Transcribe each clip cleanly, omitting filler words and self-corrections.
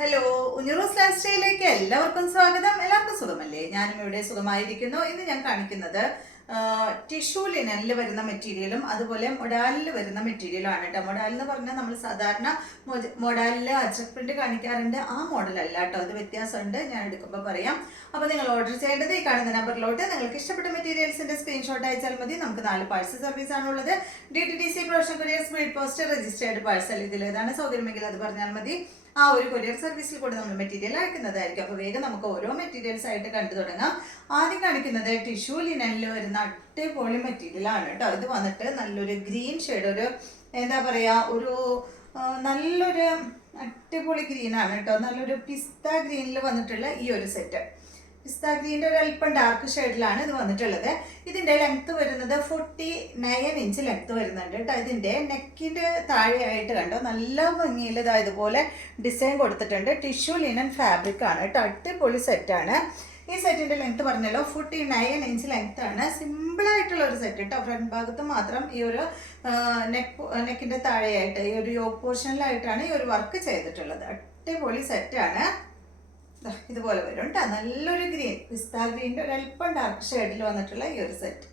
Hello, ഉഞ്ഞറോസ് life സ്റ്റൈലിലേക്ക് എല്ലാവർക്കും സ്വാഗതം. എല്ലാവർക്കും സുഖമല്ലേ? ഞാനും ഇവിടെ സുഖമായിരിക്കുന്നു. ഇന്ന് ഞാൻ കാണിക്കുന്നത് ടിഷ്യൂ ലിനനിൽ വരുന്ന മെറ്റീരിയലും അതുപോലെ മൊഡാലിൽ വരുന്ന മെറ്റീരിയലും ആണ് കേട്ടോ. മൊഡാൽ എന്ന് പറഞ്ഞാൽ നമ്മൾ സാധാരണ മൊഡാലിൽ അജക് പ്രിന്റ് കാണിക്കാറുണ്ട്. ആ മോഡലല്ല കേട്ടോ, അത് വ്യത്യാസമുണ്ട്. ഞാൻ എടുക്കുമ്പോൾ പറയാം. അപ്പോൾ നിങ്ങൾ ഓർഡർ ചെയ്യേണ്ടത് ഈ കാണുന്ന നമ്പറിലോട്ട് നിങ്ങൾക്ക് ഇഷ്ടപ്പെട്ട മെറ്റീരിയൽസിന്റെ സ്ക്രീൻഷോട്ട് അയച്ചാൽ മതി. നമുക്ക് 4 പാഴ്സൽ സർവീസ് ആണുള്ളത്. DTDC professional courier, speed post, registered parcel. ഇതിൽ ഏതാണ് സൗകര്യമെങ്കിൽ അത് പറഞ്ഞാൽ മതി. ആ ഒരു കൊറിയർ സർവീസിൽ കൂടെ നമ്മൾ മെറ്റീരിയൽ അയക്കുന്നതായിരിക്കും. അപ്പോൾ വേഗം നമുക്ക് ഓരോ മെറ്റീരിയൽസ് ആയിട്ട് കണ്ടു തുടങ്ങാം. ആദ്യം കാണിക്കുന്നത് ടിഷ്യൂ ലിനനിൽ വരുന്ന അടിപൊളി മെറ്റീരിയൽ ആണ് കേട്ടോ. ഇത് വന്നിട്ട് നല്ലൊരു ഗ്രീൻ ഷെയ്ഡ്, ഒരു എന്താ പറയുക, ഒരു നല്ലൊരു അടിപൊളി ഗ്രീൻ ആണ് കേട്ടോ. നല്ലൊരു പിസ്ത ഗ്രീനിൽ വന്നിട്ടുള്ള ഈ ഒരു സെറ്റ്. പിസ്ത ഗ്രീൻ്റെ ഒരു അല്പം ഡാർക്ക് ഷെയ്ഡിലാണ് ഇത് വന്നിട്ടുള്ളത്. ഇതിൻ്റെ ലെങ്ത്ത് വരുന്നത് 49 ഇഞ്ച് ലെങ്ത്ത് വരുന്നുണ്ട് കേട്ടോ. ഇതിൻ്റെ നെക്കിൻ്റെ താഴെയായിട്ട് കണ്ടോ നല്ല ഭംഗിയിൽ ഇതുപോലെ ഡിസൈൻ കൊടുത്തിട്ടുണ്ട്. ടിഷ്യൂ ലിനൻ ഫാബ്രിക് ആണ് കേട്ടോ. അടിപൊളി സെറ്റാണ്. ഈ സെറ്റിൻ്റെ ലെങ്ത്ത് പറഞ്ഞല്ലോ 49 ഇഞ്ച് ലെങ്ത്ത് ആണ്. സിമ്പിളായിട്ടുള്ള ഒരു സെറ്റ് കേട്ടോ. ഫ്രണ്ട് ഭാഗത്ത് മാത്രം ഈ ഒരു നെക്കിൻ്റെ താഴെയായിട്ട് ഈ ഒരു യോക്ക് പോർഷനിലായിട്ടാണ് ഈ ഒരു വർക്ക് ചെയ്തിട്ടുള്ളത്. അടിപൊളി സെറ്റാണ്. ഇതുപോലെ വരും കേട്ടോ. നല്ലൊരു ഗ്രീൻ, പിസ്ത ഗ്രീൻ്റെ ഒരു അല്പം ഡാർക്ക് ഷെയ്ഡിൽ വന്നിട്ടുള്ള ഈ ഒരു സെറ്റ്.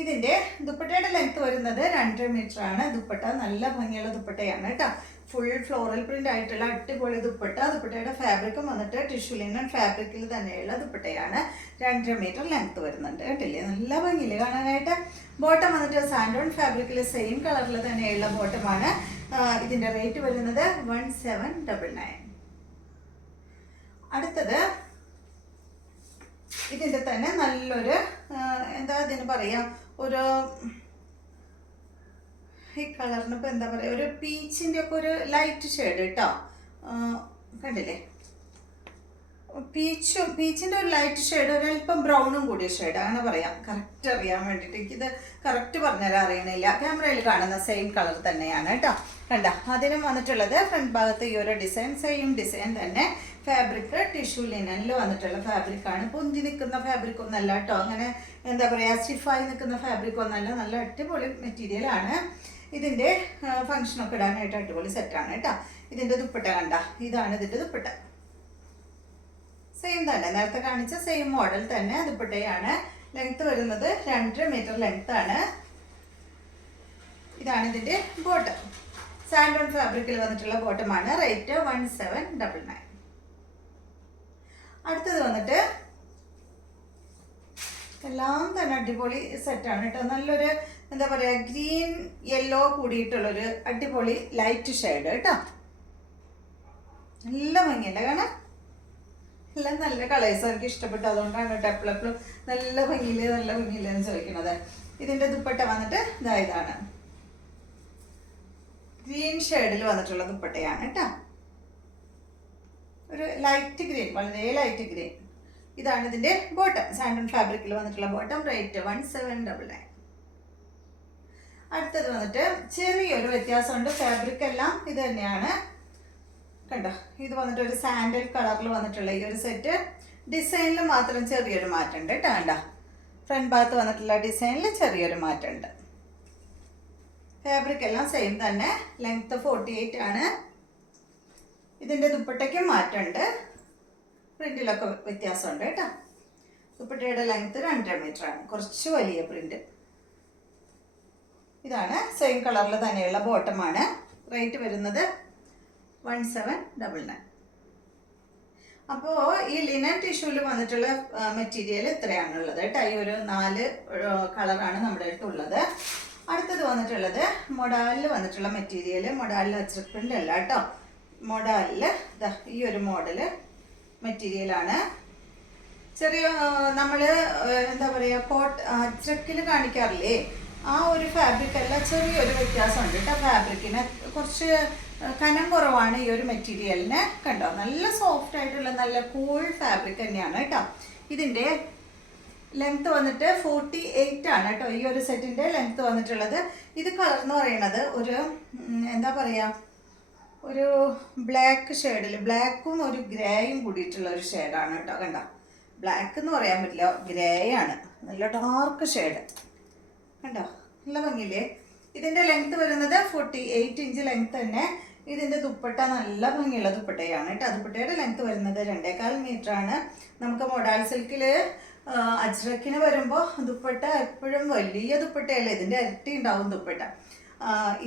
ഇതിൻ്റെ ദുപ്പട്ടയുടെ ലെങ്ത്ത് വരുന്നത് 2.5 മീറ്റർ ആണ്. ദുപ്പട്ട നല്ല ഭംഗിയുള്ള ദുപ്പട്ടയാണ് കേട്ടോ. ഫുൾ ഫ്ലോറൽ പ്രിന്റ് ആയിട്ടുള്ള അടിപൊളി ദുപ്പട്ട. ദുപ്പട്ടയുടെ ഫാബ്രിക്കും വന്നിട്ട് ടിഷ്യൂ ലിനൻ ഫാബ്രിക്കിൽ തന്നെയുള്ള ദുപ്പട്ടയാണ്. 2.5 മീറ്റർ ലെങ്ത്ത് വരുന്നുണ്ട് കേട്ടില്ലേ. നല്ല ഭംഗിയില്ലേ കാണാനായിട്ട്. ബോട്ടം വന്നിട്ട് സാൻഡോൺ ഫാബ്രിക്കിൽ സെയിം കളറിൽ തന്നെയുള്ള ബോട്ടമാണ്. ഇതിൻ്റെ റേറ്റ് വരുന്നത് 1799. അടുത്തത് ഇതിൻ്റെ തന്നെ നല്ലൊരു എന്താ ഇതിന് പറയാ, ഒരു ഈ കളറിന് ഇപ്പോൾ എന്താ പറയുക, ഒരു പീച്ചിൻ്റെ ഒക്കെ ഒരു ലൈറ്റ് ഷെയ്ഡ് കേട്ടോ. കണ്ടില്ലേ, പീച്ചിൻ്റെ ഒരു ലൈറ്റ് ഷെയ്ഡ്, ഒരല്പം ബ്രൗണും കൂടിയ ഷെയ്ഡ് അങ്ങനെ പറയാം. കറക്റ്റ് അറിയാൻ വേണ്ടിയിട്ട് എനിക്കിത് കറക്റ്റ് പറഞ്ഞുതരാൻ അറിയണില്ല. ക്യാമറയിൽ കാണുന്ന സെയിം കളർ തന്നെയാണ് കേട്ടോ. കണ്ട, അതിനും വന്നിട്ടുള്ളത് ഫ്രണ്ട് ഭാഗത്ത് ഈ ഒരു ഡിസൈൻ, സെയിം ഡിസൈൻ തന്നെ. ഫാബ്രിക് ടിഷ്യൂ ലിനനിൽ വന്നിട്ടുള്ള ഫാബ്രിക്കാണ്. പൊന്തി നിൽക്കുന്ന ഫാബ്രിക് ഒന്നല്ല കേട്ടോ. അങ്ങനെ എന്താ പറയുക, സ്റ്റിഫായി നിൽക്കുന്ന ഫാബ്രിക് ഒന്നല്ല. നല്ല അടിപൊളി മെറ്റീരിയലാണ്. ഇതിൻ്റെ ഫംഗ്ഷനൊക്കെ ഇടാനായിട്ട് അടിപൊളി സെറ്റാണ് കേട്ടോ. ഇതിൻ്റെ ദുപ്പട്ട കണ്ട, ഇതാണ് ഇതിൻ്റെ ദുപ്പട്ട. സെയിം തന്നെ, നേരത്തെ കാണിച്ച സെയിം മോഡൽ തന്നെ ദുപ്പട്ടയാണ്. ലെങ്ത്ത് വരുന്നത് 2.5 മീറ്റർ ലെങ്ത്ത് ആണ്. ഇതാണ് ഇതിൻ്റെ ബോട്ടം. സാൻഡോൺ ഫാബ്രിക്കിൽ വന്നിട്ടുള്ള ബോട്ടമാണ്. റേറ്റ് 1799. അടുത്തത് വന്നിട്ട് എല്ലാം തന്നെ അടിപൊളി സെറ്റാണ് കേട്ടോ. നല്ലൊരു എന്താ പറയുക, ഗ്രീൻ യെല്ലോ കൂടിയിട്ടുള്ളൊരു അടിപൊളി ലൈറ്റ് ഷെയ്ഡ് കേട്ടോ. നല്ല ഭംഗിയല്ലേ കാണാൻ. എല്ലാം നല്ല കളേഴ്സ് എനിക്ക് ഇഷ്ടപ്പെട്ടു. അതുകൊണ്ടാണ് കേട്ടോ എപ്പോഴെപ്പോഴും നല്ല ഭംഗിയില്ലെന്ന് ചോദിക്കുന്നത്. ഇതിൻ്റെ ദുപ്പട്ട വന്നിട്ട് ഇതാണ് ഗ്രീൻ ഷെയ്ഡിൽ വന്നിട്ടുള്ള ദുപ്പട്ടയാണ് കേട്ടോ. ഒരു ലൈറ്റ് ഗ്രീൻ, വളരെ ലൈറ്റ് ഗ്രീൻ. ഇതാണ് ഇതിൻ്റെ ബോട്ടം. സാൻഡോൺ ഫാബ്രിക്കിൽ വന്നിട്ടുള്ള ബോട്ടം. റേറ്റ് 1799. അടുത്തത് വന്നിട്ട് ചെറിയൊരു വ്യത്യാസമുണ്ട്. ഫാബ്രിക് എല്ലാം ഇത് തന്നെയാണ് കണ്ടോ. ഇത് വന്നിട്ട് ഒരു സാൻഡൽ കളറിൽ വന്നിട്ടുള്ള ഈ ഒരു സെറ്റ്. ഡിസൈനിൽ മാത്രം ചെറിയൊരു മാറ്റമുണ്ട് കേട്ടോ. കണ്ടോ, ഫ്രണ്ട് ഭാഗത്ത് വന്നിട്ടുള്ള ഡിസൈനിൽ ചെറിയൊരു മാറ്റമുണ്ട്. ഫാബ്രിക് എല്ലാം സെയിം തന്നെ. ലെങ്ത്ത് 48 ആണ്. ഇതിൻ്റെ ദുപ്പട്ടയ്ക്കും മാറ്റമുണ്ട്. പ്രിന്റിലൊക്കെ വ്യത്യാസമുണ്ട് കേട്ടോ. ദുപ്പട്ടയുടെ ലെങ്ത്ത് 2.5 മീറ്റർ ആണ്. കുറച്ച് വലിയ പ്രിന്റ്. ഇതാണ് സെയിം കളറിൽ തന്നെയുള്ള ബോട്ടമാണ്. റേറ്റ് വരുന്നത് 1799. അപ്പോൾ ഈ ലിനൻ ടിഷ്യൂവിൽ വന്നിട്ടുള്ള മെറ്റീരിയൽ ഇത്രയാണുള്ളത് കേട്ടോ. ഈ ഒരു 4 കളറാണ് നമ്മുടെ അടുത്തുള്ളത്. അടുത്തത് വന്നിട്ടുള്ളത് മൊഡാലിൽ വന്നിട്ടുള്ള മെറ്റീരിയൽ. മൊഡാലിൽ അജ്രക് പ്രിന്റ് അല്ല കേട്ടോ. മൊഡാലിൽ ഈ ഒരു മോഡല് മെറ്റീരിയലാണ്. ചെറിയ നമ്മൾ എന്താ പറയുക, അജ്രക്കിൽ കാണിക്കാറില്ലേ, ആ ഒരു ഫാബ്രിക് അല്ല. ചെറിയൊരു വ്യത്യാസമുണ്ട് കേട്ടോ. ഫാബ്രിക്കിന് കുറച്ച് കനം കുറവാണ് ഈ ഒരു മെറ്റീരിയലിന്. കണ്ടോ, നല്ല സോഫ്റ്റ് ആയിട്ടുള്ള നല്ല കൂൾ ഫാബ്രിക് തന്നെയാണ് കേട്ടോ. ഇതിൻ്റെ ലെങ്ത്ത് വന്നിട്ട് 48 ആണ് കേട്ടോ. ഈ ഒരു സെറ്റിൻ്റെ ലെങ്ത്ത് വന്നിട്ടുള്ളത്. ഇത് കളർ എന്ന് പറയുന്നത് ഒരു എന്താ പറയുക, ഒരു ബ്ലാക്ക് ഷെയ്ഡിൽ, ബ്ലാക്കും ഒരു ഗ്രേയും കൂടിയിട്ടുള്ള ഒരു ഷെയ്ഡാണ് കേട്ടോ. കണ്ടോ, ബ്ലാക്ക് എന്ന് പറയാൻ പറ്റില്ല, ഗ്രേ ആണ്. നല്ല ഡാർക്ക് ഷെയ്ഡ് കണ്ടോ, നല്ല ഭംഗിയില്ലേ. ഇതിൻ്റെ ലെങ്ത്ത് വരുന്നത് 48 ഇഞ്ച് ലെങ്ത്ത് തന്നെ. ഇതിൻ്റെ ദുപ്പട്ട നല്ല ഭംഗിയുള്ള ദുപ്പട്ടയാണ് കേട്ടോ. ദുപ്പട്ടയുടെ ലെങ്ത് വരുന്നത് 2.25 മീറ്റർ ആണ്. നമുക്ക് മൊഡാൽ സിൽക്കിൽ അജ്രക്കിന് വരുമ്പോൾ ദുപ്പട്ട എപ്പോഴും വലിയ ദുപ്പട്ടയല്ല, ഇതിൻ്റെ ഇരട്ടി ഉണ്ടാവും ദുപ്പട്ട.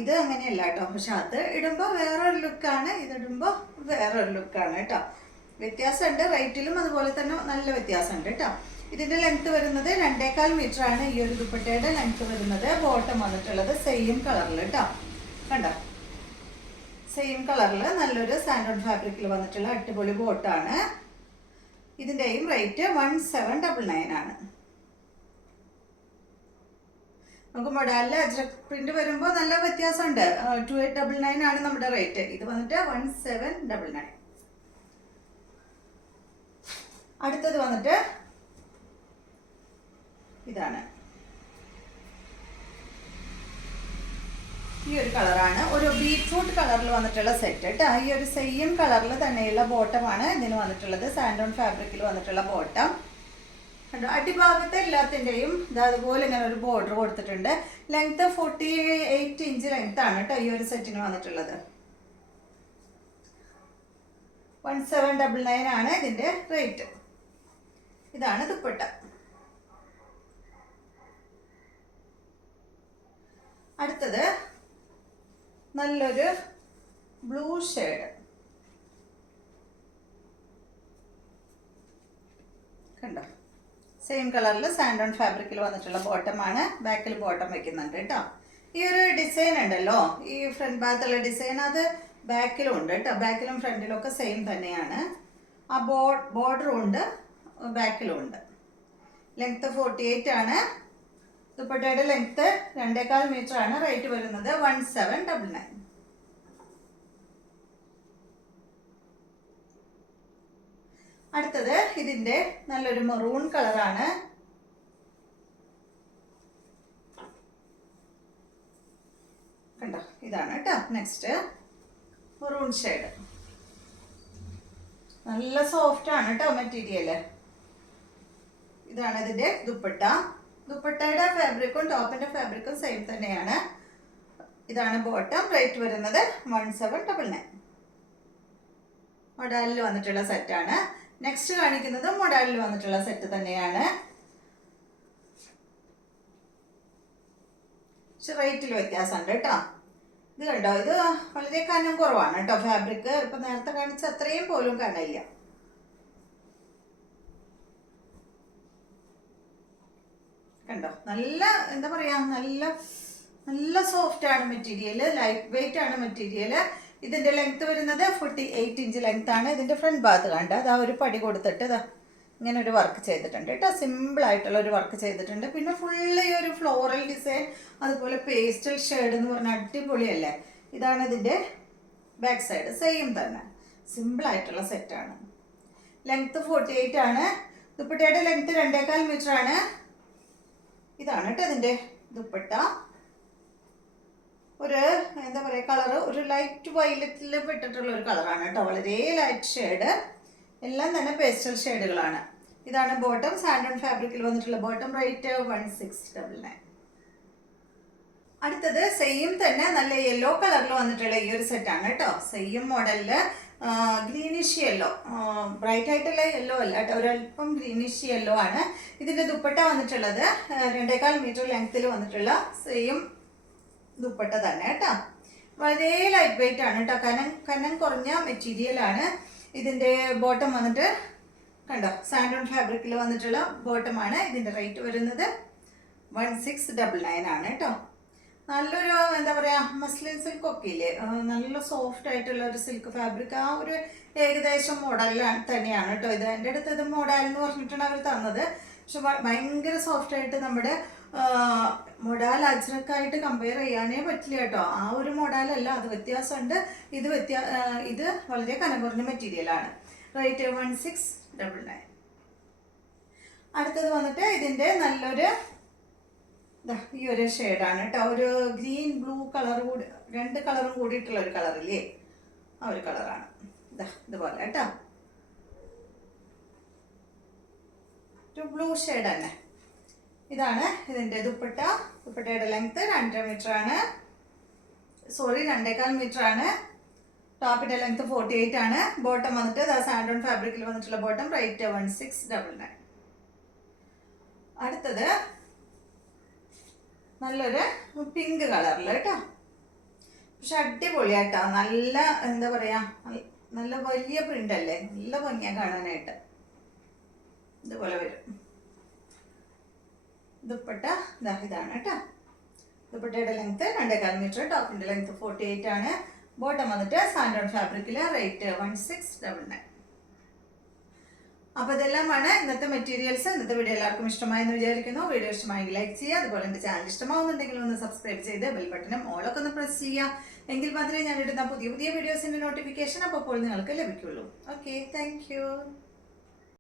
ഇത് അങ്ങനെയല്ല കേട്ടോ. പക്ഷെ അത് ഇടുമ്പോൾ വേറൊരു ലുക്കാണ്, ഇതിടുമ്പോൾ വേറൊരു ലുക്കാണ് കേട്ടോ. വ്യത്യാസമുണ്ട്, റേറ്റിലും അതുപോലെ തന്നെ നല്ല വ്യത്യാസമുണ്ട് കേട്ടോ. ഇതിൻ്റെ ലെങ്ത് വരുന്നത് 2.25 മീറ്റർ ആണ് ഈ ഒരു ദുപ്പട്ടയുടെ ലെങ്ത് വരുന്നത്. ബോട്ടം വന്നിട്ടുള്ളത് സെയിം കളറിൽ കേട്ടോ. കണ്ടോ, സെയിം കളറിൽ നല്ലൊരു സാൻഡോൺ ഫാബ്രിക്കിൽ വന്നിട്ടുള്ള അടിപൊളി ബോട്ടാണ്. ഇതിൻ്റെയും റേറ്റ് 1799 ആണ്. നമുക്ക് മൊഡാലിൽ അജ്രക് പ്രിന്റ് വരുമ്പോൾ നല്ല വ്യത്യാസമുണ്ട്. 2899 ആണ് നമ്മുടെ റേറ്റ്. ഇത് വന്നിട്ട് 1799. അടുത്തത് വന്നിട്ട് ഇതാണ്, ഈ ഒരു കളറാണ്. ഒരു ബീറ്റ്റൂട്ട് കളറിൽ വന്നിട്ടുള്ള സെറ്റ് കേട്ടോ. ഈ ഒരു സെയിം കളറിൽ തന്നെയുള്ള ബോട്ടമാണ് ഇതിന് വന്നിട്ടുള്ളത്. സാൻഡോൺ ഫാബ്രിക്കിൽ വന്നിട്ടുള്ള ബോട്ടം കണ്ടോ. അടിഭാഗത്തെ എല്ലാത്തിൻ്റെയും അതുപോലെ ഇങ്ങനെ ഒരു ബോർഡർ കൊടുത്തിട്ടുണ്ട്. ലെങ്ത് 48 ഇഞ്ച് ലെങ്ത് ആണ് കേട്ടോ ഈ ഒരു സെറ്റിന് വന്നിട്ടുള്ളത്. 1799 ആണ് ഇതിൻ്റെ റേറ്റ്. ഇതാണ് ദുപ്പട്ട. അടുത്തത് നല്ലൊരു ബ്ലൂ ഷെയ്ഡ് കണ്ടോ. സെയിം കളറിൽ സാൻഡോൺ ഫാബ്രിക്കിൽ വന്നിട്ടുള്ള ബോട്ടമാണ്. ബാക്കിൽ ബോട്ടം വെക്കുന്നുണ്ട് കേട്ടോ. ഈ ഒരു ഡിസൈൻ ഉണ്ടല്ലോ, ഈ ഫ്രണ്ട് ഭാഗത്തുള്ള ഡിസൈൻ അത് ബാക്കിലും ഉണ്ട് കേട്ടോ. ബാക്കിലും ഫ്രണ്ടിലും ഒക്കെ സെയിം തന്നെയാണ്. ആ ബോർഡറും ഉണ്ട്, ബാക്കിലും ഉണ്ട്. ലെങ്ത് 48 ആണ്. ദുപ്പട്ടയുടെ ലെങ്ത് 2.25 മീറ്റർ ആണ്. റേറ്റ് വരുന്നത് 1799. അടുത്തത് ഇതിന്റെ നല്ലൊരു മെറൂൺ കളറാണ്. കണ്ടോ, ഇതാണ് കേട്ടോ. Next maroon shade. നല്ല സോഫ്റ്റ് ആണ് കേട്ടോ മെറ്റീരിയൽ. ഇതാണ് ഇതിന്റെ ദുപ്പട്ട. ദുപ്പട്ടയുടെ ഫാബ്രിക്കും ടോപ്പിന്റെ ഫാബ്രിക്കും സെയിം തന്നെയാണ്. ഇതാണ് ബോട്ടം. റേറ്റ് വരുന്നത് 1799. മൊഡാലിൽ വന്നിട്ടുള്ള സെറ്റാണ്. നെക്സ്റ്റ് കാണിക്കുന്നത് മൊഡാലിൽ വന്നിട്ടുള്ള സെറ്റ് തന്നെയാണ്. പക്ഷെ റേറ്റിൽ വ്യത്യാസമുണ്ട് കേട്ടോ. ഇത് കണ്ടോ, ഇത് വളരെ കനം കുറവാണ് കേട്ടോ ഫാബ്രിക്. ഇപ്പൊ നേരത്തെ കാണിച്ച അത്രയും പോലും കനമില്ല. കണ്ടോ, നല്ല എന്താ പറയാ, നല്ല സോഫ്റ്റ് ആണ് മെറ്റീരിയൽ. ലൈറ്റ് വെയിറ്റ് ആണ് മെറ്റീരിയൽ. ഇതിന്റെ ലെങ്ത് വരുന്നത് 48 ഇഞ്ച് ലെങ്ത് ആണ്. ഇതിന്റെ ഫ്രണ്ട് ഭാഗത്ത് കണ്ട അതാ ഒരു പടി കൊടുത്തിട്ട് ഇതാ ഇങ്ങനെ ഒരു വർക്ക് ചെയ്തിട്ടുണ്ട് കേട്ടോ. സിമ്പിൾ ആയിട്ടുള്ള ഒരു വർക്ക് ചെയ്തിട്ടുണ്ട്. പിന്നെ ഫുള്ള് ഈ ഒരു ഫ്ലോറൽ ഡിസൈൻ, അതുപോലെ പേസ്റ്റൽ ഷെയ്ഡ് എന്ന് പറഞ്ഞാൽ അടിപൊളിയല്ലേ. ഇതാണ് ഇതിന്റെ ബാക്ക് സൈഡ്. സെയിം തന്നെ സിമ്പിൾ ആയിട്ടുള്ള സെറ്റാണ്. ലെങ്ത് 48 ആണ്. ദുപ്പട്ടയുടെ ലെങ്ത് 2.25 മീറ്റർ ആണ്. ഇതാണ് കേട്ടോ ഇതിന്റെ ദുപ്പട്ട. ഒരു എന്താ പറയുക കളറ് ഒരു ലൈറ്റ് വയലറ്റിൽ പെട്ടിട്ടുള്ള ഒരു കളറാണ് കേട്ടോ. വളരെ ലൈറ്റ് ഷെയ്ഡ്. എല്ലാം തന്നെ പേസ്റ്റൽ ഷെയ്ഡുകളാണ്. ഇതാണ് ബോട്ടം. സാൻഡോൺ ഫാബ്രിക്കിൽ വന്നിട്ടുള്ള ബോട്ടം. റേറ്റ് 1699. അടുത്തത് സെയിം തന്നെ നല്ല യെല്ലോ കളറിൽ വന്നിട്ടുള്ള ഈ ഒരു സെറ്റാണ് കേട്ടോ. സെയിം മോഡലില് ഗ്രീനിഷ് യെല്ലോ, ബ്രൈറ്റ് ആയിട്ടുള്ള യെല്ലോ അല്ല കേട്ടോ, ഒരല്പം ഗ്രീനിഷ് യെല്ലോ ആണ്. ഇതിന്റെ ദുപ്പട്ട വന്നിട്ടുള്ളത് 2.25 മീറ്റർ ലെങ്ത്തിൽ വന്നിട്ടുള്ള സെയിം ദുപ്പട്ട തന്നെ കേട്ടോ. വളരെ ലൈറ്റ് വെയിറ്റ് ആണ് കേട്ടോ. കനം കുറഞ്ഞ മെറ്റീരിയൽ ആണ്. ഇതിന്റെ ബോട്ടം വന്നിട്ട് കണ്ടോ, സാൻഡോൺ ഫാബ്രിക്കിൽ വന്നിട്ടുള്ള ബോട്ടമാണ്. ഇതിന്റെ റേറ്റ് വരുന്നത് 1699 ആണ് കേട്ടോ. നല്ലൊരു എന്താ പറയാ മസ്ലിൻ സിൽക്ക് ഒക്കെ ഇല്ലേ, നല്ല സോഫ്റ്റ് ആയിട്ടുള്ള ഒരു സിൽക്ക് ഫാബ്രിക്. ആ ഒരു ഏകദേശം മോഡലിലാണ് തന്നെയാണ് കേട്ടോ ഇത്. എൻ്റെ അടുത്ത് ഇത് മോഡൽ എന്ന് പറഞ്ഞിട്ടാണ് അവർ തന്നത്. പക്ഷെ ഭയങ്കര സോഫ്റ്റ് ആയിട്ട് നമ്മുടെ മൊഡാൽ അജ്രക്കായിട്ട് കമ്പയർ ചെയ്യാനേ പറ്റില്ല കേട്ടോ. ആ ഒരു മോഡലല്ല, അത് വ്യത്യാസമുണ്ട്. ഇത് വളരെ കനം കുറഞ്ഞ മെറ്റീരിയലാണ്. റേറ്റ് 1699. അടുത്തത് വന്നിട്ട് ഇതിൻ്റെ നല്ലൊരു ഈ ഒരു ഷെയ്ഡാണ് കേട്ടോ. ഒരു ഗ്രീൻ ബ്ലൂ കളർ കൂടി, രണ്ട് കളറും കൂടിയിട്ടുള്ള ഒരു കളറില്ലേ, ആ ഒരു കളറാണ്. ഇതുപോലെ കേട്ടോ, ഒരു ബ്ലൂ ഷെയ്ഡ് തന്നെ. ഇതാണ് ഇതിൻ്റെ ദുപ്പട്ട. ദുപ്പട്ടയുടെ ലെങ്ത് 2.25 മീറ്റർ ആണ്. സോറി 2.25 മീറ്റർ ആണ്. ടോപ്പിന്റെ ലെങ്ത് 48 ആണ്. ബോട്ടം വന്നിട്ട് സാൻഡോൺ ഫാബ്രിക്കിൽ വന്നിട്ടുള്ള ബോട്ടം, റേറ്റ് 1699. അടുത്തത് നല്ലൊരു പിങ്ക് കളറിൽ കേട്ടോ. പക്ഷെ അടിപൊളിയായിട്ടാ, നല്ല എന്താ പറയാ, നല്ല വലിയ പ്രിന്റ് അല്ലേ, നല്ല ഭംഗിയാ കാണാനായിട്ട്. ഇതുപോലെ വരും ദുപ്പട്ട. ഇതാണ് കേട്ടോ ദുപ്പട്ടയുടെ ലെങ്ത് 2.25 മീറ്റർ. ടോപ്പിന്റെ ലെങ്ത് 48 ആണ്. ബോട്ടം വന്നിട്ട് സാൻഡോൺ ഫാബ്രിക്കില്, റേറ്റ് 1699. അപ്പോൾ ഇതെല്ലാമാണ് ഇന്നത്തെ മെറ്റീരിയൽസ്. ഇന്നത്തെ വീഡിയോ എല്ലാവർക്കും ഇഷ്ടമായെന്ന് വിചാരിക്കുന്നു. വീഡിയോ ഇഷ്ടമായെങ്കിൽ ലൈക്ക് ചെയ്യുക. അതുപോലെ എൻ്റെ ചാനൽ ഇഷ്ടമാവുന്നുണ്ടെങ്കിൽ ഒന്ന് സബ്സ്ക്രൈബ് ചെയ്ത് ബെൽ ബട്ടണും ഓളൊക്കെ ഒന്ന് പ്രസ് ചെയ്യുക. എങ്കിൽ മാത്രമേ ഞാൻ ഇടുന്ന പുതിയ വീഡിയോസിൻ്റെ നോട്ടിഫിക്കേഷൻ അപ്പോൾ നിങ്ങൾക്ക് ലഭിക്കുള്ളൂ. Okay, thank